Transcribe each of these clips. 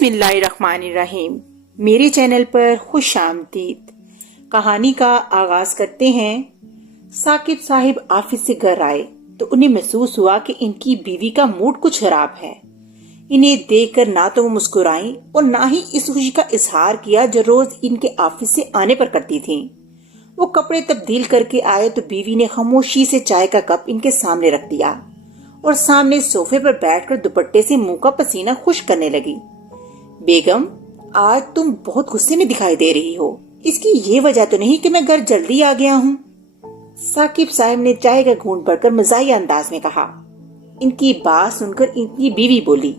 बिस्मिल्लाहिर्रहमानिर्रहीम। मेरे चैनल पर खुश आमदीद। कहानी का आगाज करते हैं। साकिब साहिब ऑफिस से घर आए तो उन्हें महसूस हुआ कि इनकी बीवी का मूड कुछ खराब है। इन्हें देखकर ना तो वो मुस्कुराई और ना ही इस खुशी का इजहार किया जो रोज इनके ऑफिस से आने पर करती थीं। वो कपड़े तब्दील करके आए तो बीवी ने खामोशी से चाय का कप इनके सामने रख दिया और सामने सोफे पर बैठकर दुपट्टे से मुंह का पसीना खुश्क करने लगी। बेगम, आज तुम बहुत गुस्से में दिखाई दे रही हो। इसकी ये वजह तो नहीं कि मैं घर जल्दी आ गया हूँ। साकिब साहब ने चाय का घूंट भरकर मजाहिया अंदाज में कहा। इनकी बात सुनकर इनकी बीवी बोली,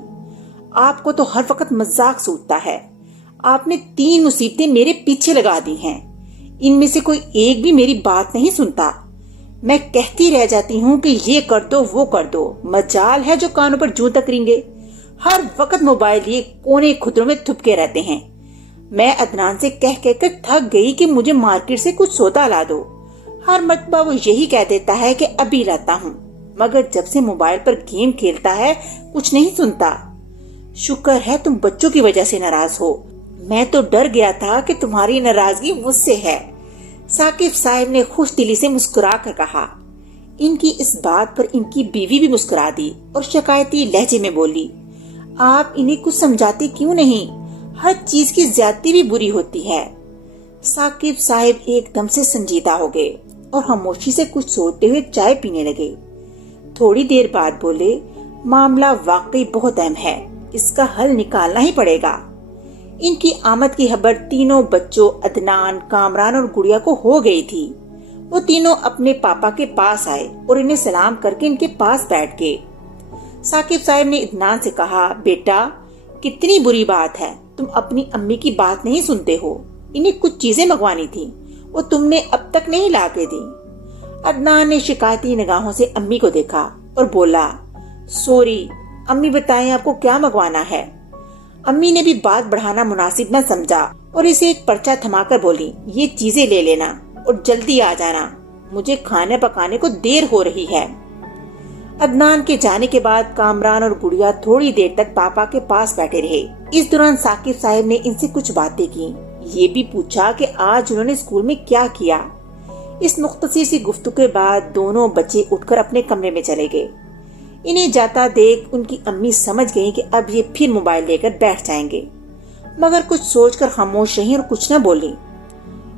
आपको तो हर वक्त मजाक सूझता है। आपने 3 मुसीबतें मेरे पीछे लगा दी हैं। इनमें से कोई एक भी मेरी बात नहीं सुनता। मैं कहती रह जाती हूँ कि ये कर दो वो कर दो, मजाल है जो कानों पर जूं तक रेंगे। हर वक्त मोबाइल लिए कोने खुदरों में थुपके रहते हैं। मैं अदनान से कह कहकर थक गई कि मुझे मार्केट से कुछ सौदा ला दो। हर मर्तबा वो यही कह देता है कि अभी लाता हूँ, मगर जब से मोबाइल पर गेम खेलता है कुछ नहीं सुनता। शुक्र है तुम बच्चों की वजह से नाराज हो। मैं तो डर गया था कि तुम्हारी नाराजगी मुझसे है। साकिब साहब ने खुश दिली से मुस्कुरा कर कहा। इनकी इस बात पर इनकी बीवी भी मुस्कुरा दी और शिकायती लहजे में बोली, आप इन्हें कुछ समझाते क्यों नहीं? हर चीज की ज्यादती भी बुरी होती है। साकिब साहिब एकदम से संजीदा हो गए और खामोशी से कुछ सोचते हुए चाय पीने लगे। थोड़ी देर बाद बोले, मामला वाकई बहुत अहम है, इसका हल निकालना ही पड़ेगा। इनकी आमद की खबर तीनों बच्चों अदनान, कामरान और गुड़िया को हो गई थी। वो तीनों अपने पापा के पास आए और इन्हें सलाम करके इनके पास बैठ गए। साकिब साहब ने इत्मीनान से कहा, बेटा कितनी बुरी बात है, तुम अपनी अम्मी की बात नहीं सुनते हो। इन्हें कुछ चीजें मंगवानी थी, वो तुमने अब तक नहीं ला के दी। अदनान ने शिकायती निगाहों से अम्मी को देखा और बोला, सॉरी अम्मी, बताएं आपको क्या मंगवाना है। अम्मी ने भी बात बढ़ाना मुनासिब न समझा और इसे एक पर्चा थमाकर बोली, ये चीजें ले लेना और जल्दी आ जाना, मुझे खाने पकाने को देर हो रही है। अदनान के जाने के बाद कामरान और गुड़िया थोड़ी देर तक पापा के पास बैठे रहे। इस दौरान साकिब साहब ने इनसे कुछ बातें की। ये भी पूछा कि आज उन्होंने स्कूल में क्या किया। इस मुख्तसर सी गुफ्तगू के बाद दोनों बच्चे उठकर अपने कमरे में चले गए। इन्हें जाता देख उनकी अम्मी समझ गयी कि अब ये फिर मोबाइल लेकर बैठ जाएंगे, मगर कुछ सोचकर खामोश रही और कुछ न बोली।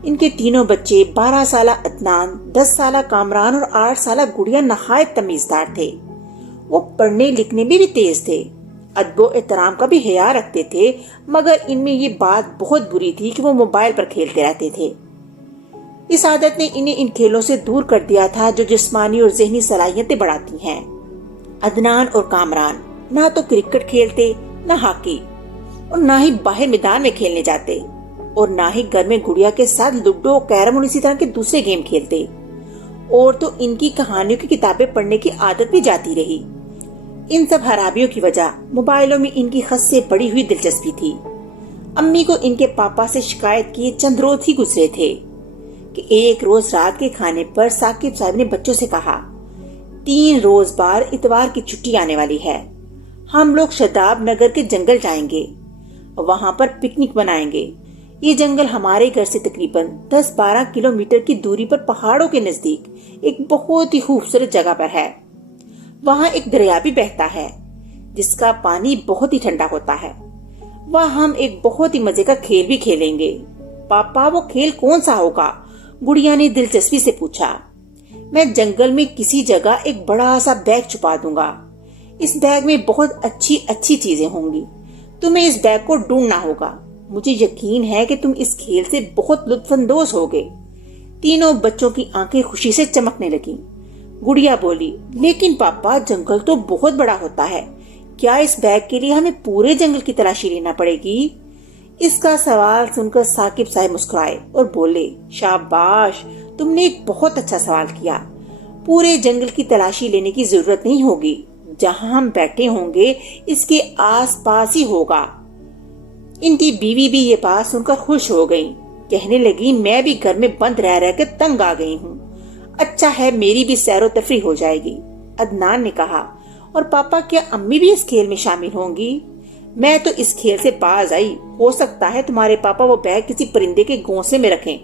इनके तीनों बच्चे 12 साला अदनान, 10 साला कामरान और 8 साला गुड़िया नहायत तमीजदार थे। वो पढ़ने लिखने में भी तेज थे, अदबो एहतराम का भी हया रखते थे, मगर इनमें ये बात बहुत बुरी थी कि वो मोबाइल पर खेलते रहते थे। इस आदत ने इन्हें इन खेलों से दूर कर दिया था जो जिस्मानी और ज़हनी सलाहियतें बढ़ाती हैं। अदनान और कामरान ना तो क्रिकेट खेलते, ना हॉकी, और ना ही बाहर मैदान में खेलने जाते, और ना ही घर में गुड़िया के साथ लूडो, कैरम और इसी तरह के दूसरे गेम खेलते। और तो इनकी कहानियों की किताबें पढ़ने की आदत भी जाती रही। इन सब खराबियों की वजह मोबाइलों में इनकी हद से बढ़ी हुई दिलचस्पी थी। अम्मी को इनके पापा से शिकायत किए चंद रोज ही गुजरे थे कि एक रोज रात के खाने पर साकिब साहब ने बच्चों से कहा, 3 रोज बाद इतवार की छुट्टी आने वाली है, हम लोग शदाब नगर के जंगल जाएंगे, वहाँ पर पिकनिक बनाएंगे। ये जंगल हमारे घर से तकरीबन 10-12 किलोमीटर की दूरी पर पहाड़ों के नजदीक एक बहुत ही खूबसूरत जगह पर है। वहाँ एक दरिया भी बहता है जिसका पानी बहुत ही ठंडा होता है। वहाँ हम एक बहुत ही मजे का खेल भी खेलेंगे। पापा, वो खेल कौन सा होगा? गुड़िया ने दिलचस्पी से पूछा। मैं जंगल में किसी जगह एक बड़ा सा बैग छुपा दूंगा। इस बैग में बहुत अच्छी अच्छी चीजें होंगी। तुम्हें इस बैग को ढूंढना होगा। मुझे यकीन है कि तुम इस खेल से बहुत लुत्फानंदोज होगे। तीनों बच्चों की आंखें खुशी से चमकने लगी। गुड़िया बोली, लेकिन पापा, जंगल तो बहुत बड़ा होता है, क्या इस बैग के लिए हमें पूरे जंगल की तलाशी लेना पड़ेगी? इसका सवाल सुनकर साकिब साहब मुस्कुराए और बोले, शाबाश, तुमने एक बहुत अच्छा सवाल किया। पूरे जंगल की तलाशी लेने की जरूरत नहीं होगी, जहाँ हम बैठे होंगे इसके आस पास ही होगा। इनकी बीवी भी ये बात सुनकर खुश हो गई। कहने लगी, मैं भी घर में बंद रह कर तंग आ गई हूँ, अच्छा है मेरी भी सैरो तफरी हो जाएगी। अदनान ने कहा, और पापा, क्या अम्मी भी इस खेल में शामिल होंगी? मैं तो इस खेल से बाज आई। हो सकता है तुम्हारे पापा वो बैग किसी परिंदे के घोंसले में रखें।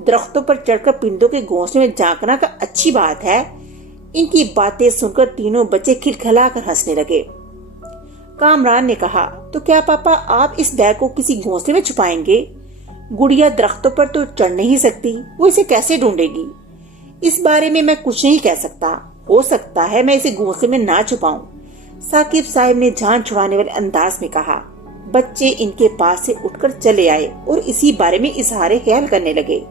दरख्तों पर चढ़कर परिंदों के घोंसले में झांकना का अच्छी बात है। इनकी बातें सुनकर तीनों बच्चे खिलखिलाकर हंसने लगे। कामरान ने कहा, तो क्या पापा आप इस बैग को किसी घोंसले में छुपाएंगे? गुड़िया दरख्तों पर तो चढ़ नहीं सकती, वो इसे कैसे ढूंढेगी? इस बारे में मैं कुछ नहीं कह सकता। हो सकता है मैं इसे घोंसले में ना छुपाऊं, साकिब साहब ने जान छुड़ाने वाले अंदाज में कहा। बच्चे इनके पास से उठकर चले आए और इसी बारे में इजहार ख्याल करने लगे।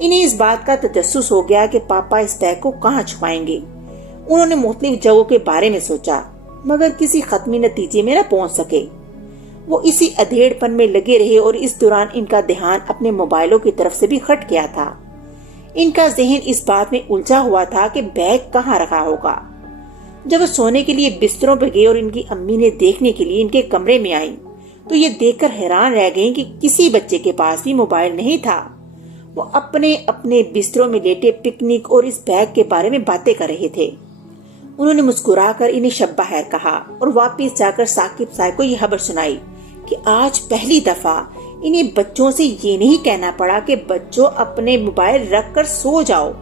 इन्हें इस बात का तजस्सुस हो गया कि पापा इस बैग को कहाँ छुपाएंगे। उन्होंने मुख्तलिफ जगहों के बारे में सोचा, मगर किसी खत्मी नतीजे में न पहुंच सके। वो इसी अधेड़पन में लगे रहे और इस दौरान इनका ध्यान अपने मोबाइलों की तरफ से भी हट गया था। इनका जहन इस बात में उलझा हुआ था कि बैग कहाँ रखा होगा। जब वो सोने के लिए बिस्तरों पर गए और इनकी अम्मी ने देखने के लिए इनके कमरे में आई, तो ये देखकर हैरान रह गईं कि किसी बच्चे के पास भी मोबाइल नहीं था। वो अपने अपने बिस्तरों में लेटे पिकनिक और इस बैग के बारे में बातें कर रहे थे। उन्होंने मुस्कुराकर इन्हें शब्बा खैर कहा और वापस जाकर साकिब साहब को यह खबर सुनाई कि आज पहली दफा इन्हें बच्चों से ये नहीं कहना पड़ा कि बच्चों अपने मोबाइल रख कर सो जाओ।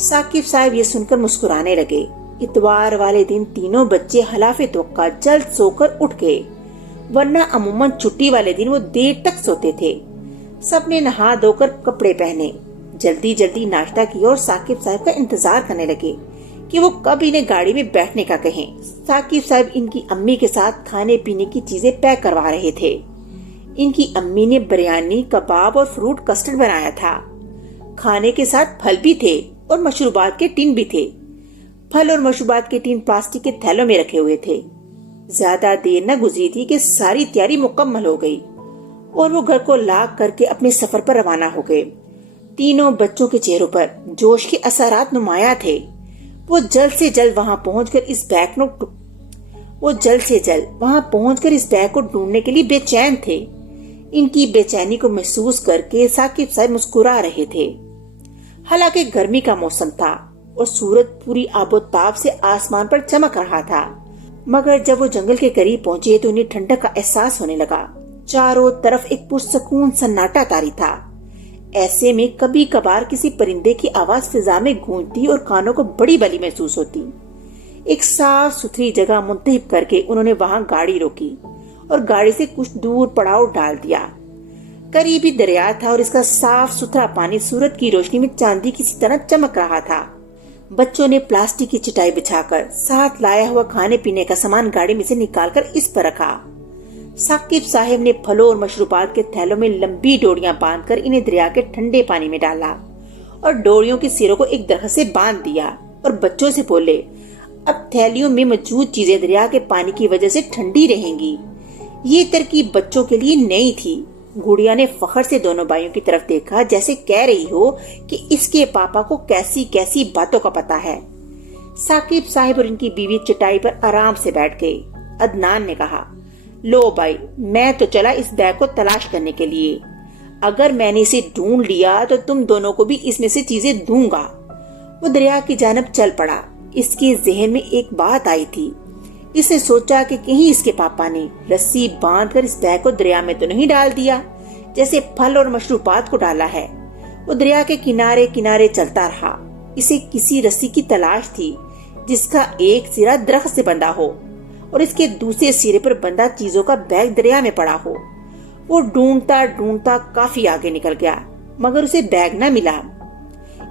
साकिब साहब ये सुनकर मुस्कुराने लगे। इतवार वाले दिन तीनों बच्चे हलाफे तवक्का जल्द सोकर उठ गए, वरना अमूमन छुट्टी वाले दिन वो देर तक सोते थे। सबने नहा धोकर कपड़े पहने, जल्दी जल्दी नाश्ता किया और साकिब साहब का इंतजार करने लगे कि वो कब इन्हें गाड़ी में बैठने का कहें। साकिब साहब इनकी अम्मी के साथ खाने पीने की चीजें पैक करवा रहे थे। इनकी अम्मी ने बिरयानी, कबाब और फ्रूट कस्टर्ड बनाया था। खाने के साथ फल भी थे और मशरूबात के टिन भी थे। फल और मशरूबात के टिन प्लास्टिक के थैलों में रखे हुए थे। ज्यादा देर न गुजरी थी कि सारी तैयारी मुकम्मल हो गई और वो घर को लॉक करके अपने सफर पर रवाना हो गए। तीनों बच्चों के चेहरों पर जोश के असरात नुमाया थे। वो जल्द से जल्द वहां पहुंचकर इस बैग को ढूंढने के लिए बेचैन थे। इनकी बेचैनी को महसूस करके साकिब साहब मुस्कुरा रहे थे। हालांकि गर्मी का मौसम था और सूरज पूरी आबोताब से आसमान पर चमक रहा था, मगर जब वो जंगल के करीब पहुंचे तो उन्हें ठंडक का एहसास होने लगा। चारों तरफ एक पुरसकून सन्नाटा तारी था। ऐसे में कभी कभार किसी परिंदे की आवाज फिजा में गूंजती और कानों को बड़ी बली महसूस होती। एक साफ सुथरी जगह मुंतखब करके उन्होंने वहां गाड़ी रोकी और गाड़ी से कुछ दूर पड़ाव डाल दिया। करीबी दरिया था और इसका साफ सुथरा पानी सूरज की रोशनी में चांदी की सी तरह चमक रहा था। बच्चों ने प्लास्टिक की चटाई बिछाकर साथ लाया हुआ खाने पीने का सामान गाड़ी में से निकालकर इस पर रखा। साकिब साहब ने फलों और मशरूबात के थैलों में लंबी डोरियां बांधकर इन्हें दरिया के ठंडे पानी में डाला और डोरियों के सिरों को एक दरख्त से बांध दिया और बच्चों से बोले, अब थैलियों में मौजूद चीजें दरिया के पानी की वजह से ठंडी रहेंगी। ये तरकीब बच्चों के लिए नई थी। गुड़िया ने फखर से दोनों भाइयों की तरफ देखा, जैसे कह रही हो कि इसके पापा को कैसी कैसी बातों का पता है। साकिब साहब और इनकी बीवी चटाई पर आराम से बैठ गए। अदनान ने कहा, लो भाई, मैं तो चला इस बैग को तलाश करने के लिए। अगर मैंने इसे ढूंढ लिया तो तुम दोनों को भी इसमें से चीजें दूंगा। वो दरिया की जानब चल पड़ा। इसके जहन में एक बात आई थी। इसने सोचा कि कहीं इसके पापा ने रस्सी बांधकर इस बैग को दरिया में तो नहीं डाल दिया जैसे फल और मशरूबात को डाला है। वो दरिया के किनारे किनारे चलता रहा। इसे किसी रस्सी की तलाश थी जिसका एक सिरा दरख्त से बंधा हो और इसके दूसरे सिरे पर बंधा चीजों का बैग दरिया में पड़ा हो। वो ढूंढता ढूंढता काफी आगे निकल गया, मगर उसे बैग न मिला।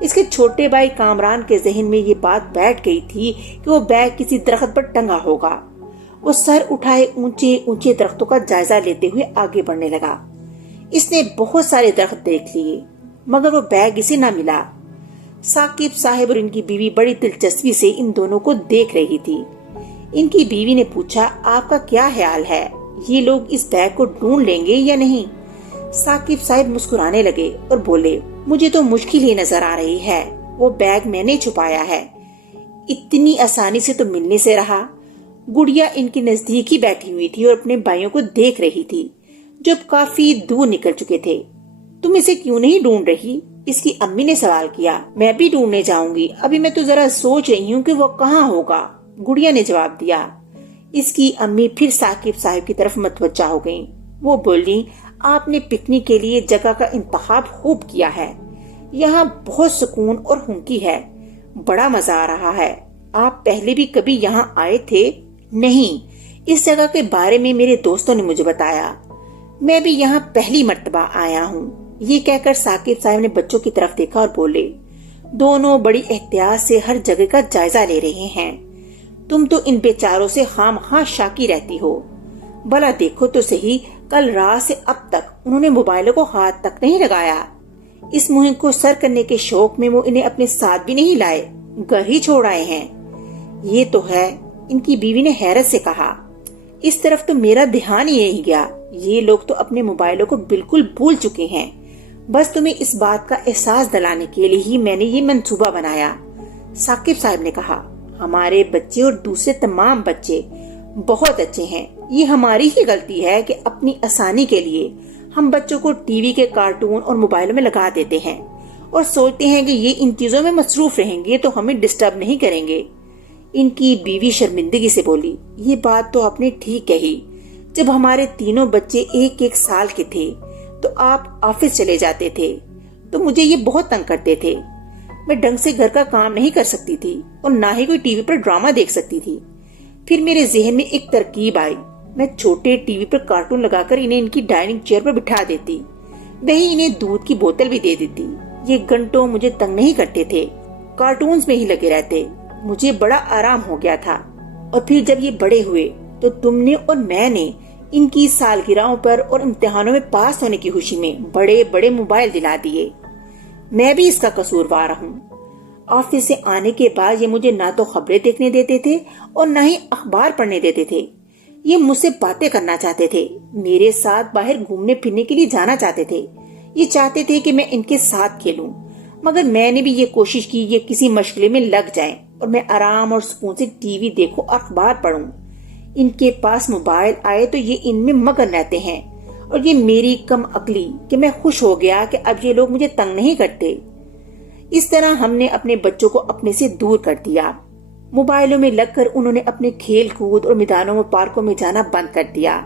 इसके छोटे भाई कामरान के जहन में ये बात बैठ गई थी कि वो बैग किसी दरख्त पर टंगा होगा। वो सर उठाए ऊंचे ऊंचे दरख्तों का जायजा लेते हुए आगे बढ़ने लगा। इसने बहुत सारे दरख्त देख लिए, मगर वो बैग इसे न मिला। साकिब साहब और इनकी बीवी बड़ी दिलचस्पी से इन दोनों को देख रही थी। इनकी बीवी ने पूछा, आपका क्या ख्याल है, ये लोग इस बैग को ढूंढ लेंगे या नहीं? साकिब साहब मुस्कुराने लगे और बोले, मुझे तो मुश्किल ही नजर आ रही है। वो बैग मैंने छुपाया है, इतनी आसानी से तो मिलने से रहा। गुड़िया इनके नजदीक ही बैठी हुई थी और अपने भाइयों को देख रही थी जो काफी दूर निकल चुके थे। तुम इसे क्यों नहीं ढूंढ रही? इसकी अम्मी ने सवाल किया। मैं भी ढूंढने जाऊंगी, अभी मैं तो जरा सोच रही हूँ कि वो कहाँ होगा, गुड़िया ने जवाब दिया। اس کی امی پھر ثاقب صاحب کی طرف متوجہ ہو گئیں۔ وہ بولی، آپ نے پکنک کے لیے جگہ کا انتخاب خوب کیا ہے، یہاں بہت سکون اور ہنکی ہے، بڑا مزہ آ رہا ہے۔ آپ پہلے بھی کبھی یہاں آئے تھے؟ نہیں، اس جگہ کے بارے میں میرے دوستوں نے مجھے بتایا، میں بھی یہاں پہلی مرتبہ آیا ہوں۔ یہ کہہ کر ثاقب صاحب نے بچوں کی طرف دیکھا اور بولے، دونوں بڑی احتیاط سے ہر جگہ کا جائزہ لے رہے ہیں، تم تو ان بیچاروں سے خام خواہ شاکی رہتی ہو۔ بھلا دیکھو تو صحیح، کل رات سے اب تک انہوں نے موبائلوں کو ہاتھ تک نہیں لگایا۔ اس مہم کو سر کرنے کے شوق میں وہ انہیں اپنے ساتھ بھی نہیں لائے، گھر ہی چھوڑ آئے ہیں۔ یہ تو ہے، ان کی بیوی نے حیرت سے کہا، اس طرف تو میرا دھیان ہی نہیں گیا، یہ لوگ تو اپنے موبائلوں کو بالکل بھول چکے ہیں۔ بس تمہیں اس بات کا احساس دلانے کے لیے ہی میں نے یہ منصوبہ بنایا۔ ثاقب صاحب نے کہا، ہمارے بچے اور دوسرے تمام بچے بہت اچھے ہیں، یہ ہماری ہی غلطی ہے کہ اپنی آسانی کے لیے ہم بچوں کو ٹی وی کے کارٹون اور موبائلوں میں لگا دیتے ہیں اور سوچتے ہیں کہ یہ ان چیزوں میں مصروف رہیں گے تو ہمیں ڈسٹرب نہیں کریں گے۔ ان کی بیوی شرمندگی سے بولی، یہ بات تو آپ نے ٹھیک کہی، جب ہمارے تینوں بچے ایک ایک سال کے تھے تو آپ آفس چلے جاتے تھے تو مجھے یہ بہت تنگ کرتے تھے، میں ڈھنگ سے گھر کا کام نہیں کر سکتی تھی اور نہ ہی کوئی ٹی وی پر ڈرامہ دیکھ سکتی تھی۔ پھر میرے ذہن میں ایک ترکیب آئی، میں چھوٹے ٹی وی پر کارٹون لگا کر انہیں ان کی ڈائننگ چیئر پر بٹھا دیتی، وہی انہیں دودھ کی بوتل بھی دے دیتی، یہ گھنٹوں مجھے تنگ نہیں کرتے تھے، کارٹونز میں ہی لگے رہتے، مجھے بڑا آرام ہو گیا تھا۔ اور پھر جب یہ بڑے ہوئے تو تم نے اور میں نے ان کی سالگرہوں پر اور امتحانوں میں پاس ہونے کی خوشی میں بڑے بڑے موبائل دلا دیے۔ میں بھی اس کا قصوروار ہوں۔ آفس سے آنے کے بعد یہ مجھے نہ تو خبریں دیکھنے دیتے تھے اور نہ ہی اخبار پڑھنے دیتے تھے، یہ مجھ سے باتیں کرنا چاہتے تھے، میرے ساتھ باہر گھومنے پھرنے کے لیے جانا چاہتے تھے، یہ چاہتے تھے کہ میں ان کے ساتھ کھیلوں، مگر میں نے بھی یہ کوشش کی یہ کسی مشغلے میں لگ جائیں اور میں آرام اور سکون سے ٹی وی دیکھوں اور اخبار پڑھوں۔ ان کے پاس موبائل آئے تو یہ ان میں مگن رہتے ہیں، اور یہ میری کم عقلی کہ میں خوش ہو گیا کہ اب یہ لوگ مجھے تنگ نہیں کرتے۔ اس طرح ہم نے اپنے بچوں کو اپنے سے دور کر دیا، موبائلوں میں لگ کر انہوں نے اپنے کھیل کود اور میدانوں میں پارکوں میں جانا بند کر دیا۔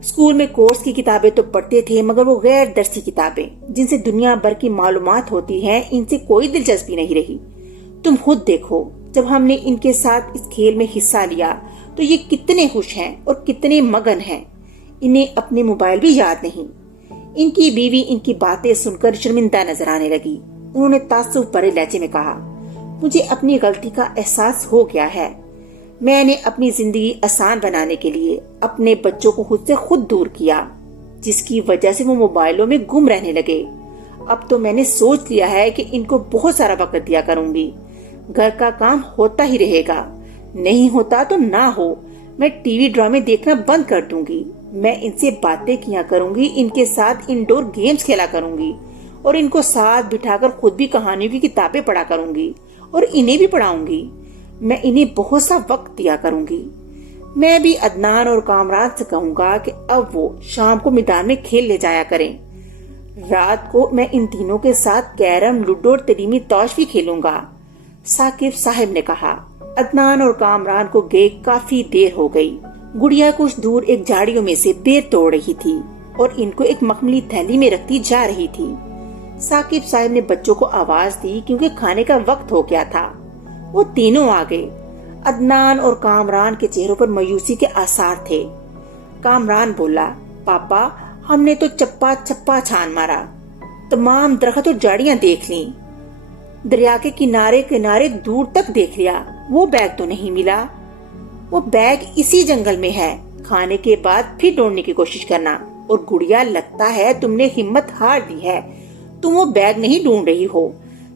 اسکول میں کورس کی کتابیں تو پڑھتے تھے مگر وہ غیر درسی کتابیں جن سے دنیا بھر کی معلومات ہوتی ہیں ان سے کوئی دلچسپی نہیں رہی۔ تم خود دیکھو، جب ہم نے ان کے ساتھ اس کھیل میں حصہ لیا تو یہ کتنے خوش ہیں اور کتنے مگن ہیں، انہیں اپنے موبائل بھی یاد نہیں۔ ان کی بیوی ان کی باتیں سن کر شرمندہ نظر آنے لگی، انہوں نے تعصب بھرے لہجے میں کہا، مجھے اپنی غلطی کا احساس ہو گیا ہے، میں نے اپنی زندگی آسان بنانے کے لیے اپنے بچوں کو خود سے خود دور کیا، جس کی وجہ سے وہ موبائلوں میں گم رہنے لگے۔ اب تو میں نے سوچ لیا ہے کہ ان کو بہت سارا وقت دیا کروں گی، گھر کا کام ہوتا ہی رہے گا، نہیں ہوتا تو نہ ہو، میں ٹی وی ڈرامے دیکھنا بند کر دوں گی، میں ان سے باتیں کیا کروں گی، ان کے ساتھ انڈور گیمز کھیلا کروں گی اور ان کو ساتھ بٹھا کر خود بھی کہانیوں کی کتابیں پڑھا کروں گی اور انہیں بھی پڑھاؤں گی، میں انہیں بہت سا وقت دیا کروں گی۔ میں بھی عدنان اور کامران سے کہوں گا کہ اب وہ شام کو میدان میں کھیل لے جایا کریں، رات کو میں ان تینوں کے ساتھ کیرم، لوڈو اور تعلیمی توش بھی کھیلوں گا۔ ثاقب صاحب نے کہا۔ عدنان اور کامران کو گئے کافی دیر ہو گئی، گڑیا کچھ دور ایک جھاڑیوں میں سے بیر توڑ رہی تھی اور ان کو ایک مخملی تھیلی میں رکھتی جا رہی تھی۔ ثاقب صاحب نے بچوں کو آواز دی کیونکہ کھانے کا وقت ہو گیا تھا، وہ تینوں آ گئے۔ عدنان اور کامران کے چہروں پر مایوسی کے آثار تھے۔ کامران بولا، پاپا ہم نے تو چپا چپا چھان مارا، تمام درخت اور جھاڑیاں دیکھ لیں، دریا کے کنارے کنارے دور تک دیکھ لیا، وہ بیگ تو نہیں ملا۔ وہ بیگ اسی جنگل میں ہے، کھانے کے بعد پھر ڈھونڈنے کی کوشش کرنا۔ اور گڑیا لگتا ہے تم نے ہمت ہار دی ہے، تم وہ بیگ نہیں ڈھونڈ رہی ہو۔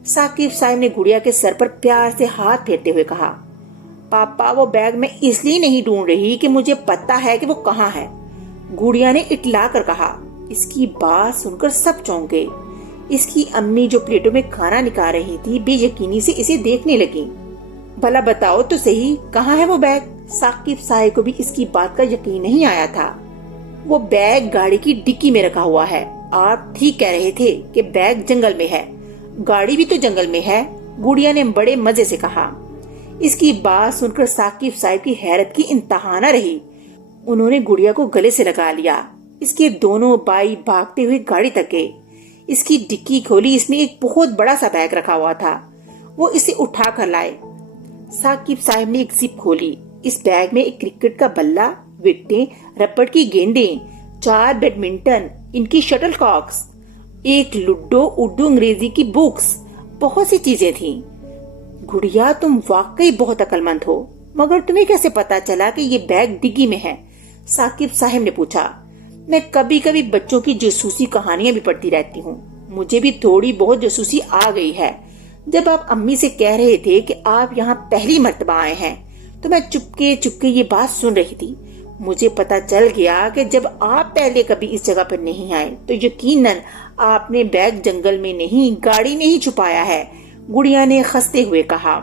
ثاقب صاحب نے گڑیا کے سر پر پیار سے ہاتھ پھیرتے ہوئے کہا، پاپا وہ بیگ میں اس لیے نہیں ڈھونڈ رہی کہ مجھے پتا ہے کہ وہ کہاں ہے، گڑیا نے اٹلا کر کہا۔ اس کی بات سن کر سب چونک گئے۔ اس کی امی جو پلیٹوں میں کھانا نکال رہی تھی بے یقینی سے اسے دیکھنے لگی۔ بھلا بتاؤ تو صحیح کہاں ہے وہ بیگ؟ ثاقب صاحب کو بھی اس کی بات کا یقین نہیں آیا تھا۔ وہ بیگ گاڑی کی ڈکی میں رکھا ہوا ہے، آپ ٹھیک کہہ رہے تھے کہ بیگ جنگل میں ہے، گاڑی بھی تو جنگل میں ہے، گڑیا نے بڑے مزے سے کہا۔ اس کی بات سن کر ثاقب صاحب کی حیرت کی انتہا نہ رہی۔ انہوں نے گڑیا کو گلے سے لگا لیا۔ اس کے دونوں بھائی بھاگتے ہوئے گاڑی تک گئے۔ اس کی ڈکی کھولی، اس میں ایک بہت بڑا سا بیگ رکھا ہوا تھا، وہ اسے اٹھا کر لائے۔ ثاقب صاحب نے ایک زپ کھولی۔ اس بیگ میں ایک کرکٹ کا بلہ، وکٹیں، ربڑ کی گیندیں، 4 بیڈمنٹن، ان کی شٹل کاکس، ایک لوڈو، اردو انگریزی کی بکس، بہت سی چیزیں تھیں۔ گڑیا تم واقعی بہت عقل مند ہو، مگر تمہیں کیسے پتا چلا کہ یہ بیگ ڈگی میں ہے؟ ثاقب صاحب نے پوچھا۔ میں کبھی کبھی بچوں کی جاسوسی کہانیاں بھی پڑھتی رہتی ہوں، مجھے بھی تھوڑی بہت جاسوسی آ گئی ہے۔ جب آپ امی سے کہہ رہے تھے کہ آپ یہاں پہلی مرتبہ آئے ہیں تو میں چپکے چپکے یہ بات سن رہی تھی۔ مجھے پتا چل گیا کہ جب آپ پہلے کبھی اس جگہ پر نہیں آئے تو یقیناً آپ نے بیگ جنگل میں نہیں، گاڑی میں ہی چھپایا ہے، گڑیا نے خستے ہوئے کہا۔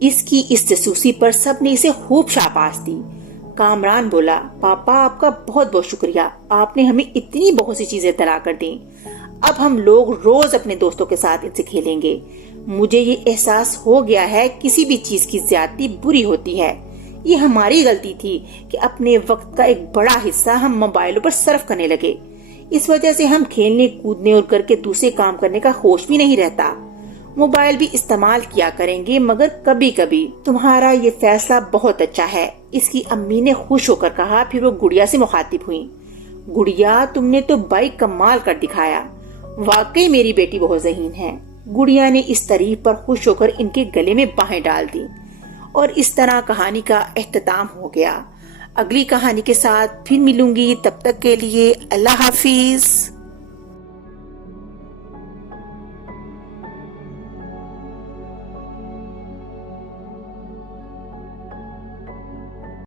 اس کی اس جاسوسی پر سب نے اسے خوب شاباش دی۔ کامران بولا، پاپا آپ کا بہت بہت شکریہ، آپ نے ہمیں اتنی بہت سی چیزیں اطلاع کر دیں۔ اب ہم لوگ روز اپنے دوستوں کے ساتھ ان سے کھیلیں گے۔ مجھے یہ احساس ہو گیا ہے کسی بھی چیز کی زیادتی بری ہوتی ہے۔ یہ ہماری غلطی تھی کہ اپنے وقت کا ایک بڑا حصہ ہم موبائلوں پر صرف کرنے لگے۔ اس وجہ سے ہم کھیلنے کودنے اور گھر کے دوسرے کام کرنے کا ہوش بھی نہیں رہتا۔ موبائل بھی استعمال کیا کریں گے، مگر کبھی کبھی۔ تمہارا یہ فیصلہ بہت اچھا ہے، اس کی امی نے خوش ہو کر کہا۔ پھر وہ گڑیا سے مخاطب ہوئی، گڑیا تم نے تو بائک کمال کر دکھایا، واقعی میری بیٹی بہت ذہین ہے۔ گڑیا نے اس تعریف پر خوش ہو کر ان کے گلے میں باہیں ڈال دی، اور اس طرح کہانی کا اختتام ہو گیا۔ اگلی کہانی کے ساتھ پھر ملوں گی، تب تک کے لیے اللہ حافظ۔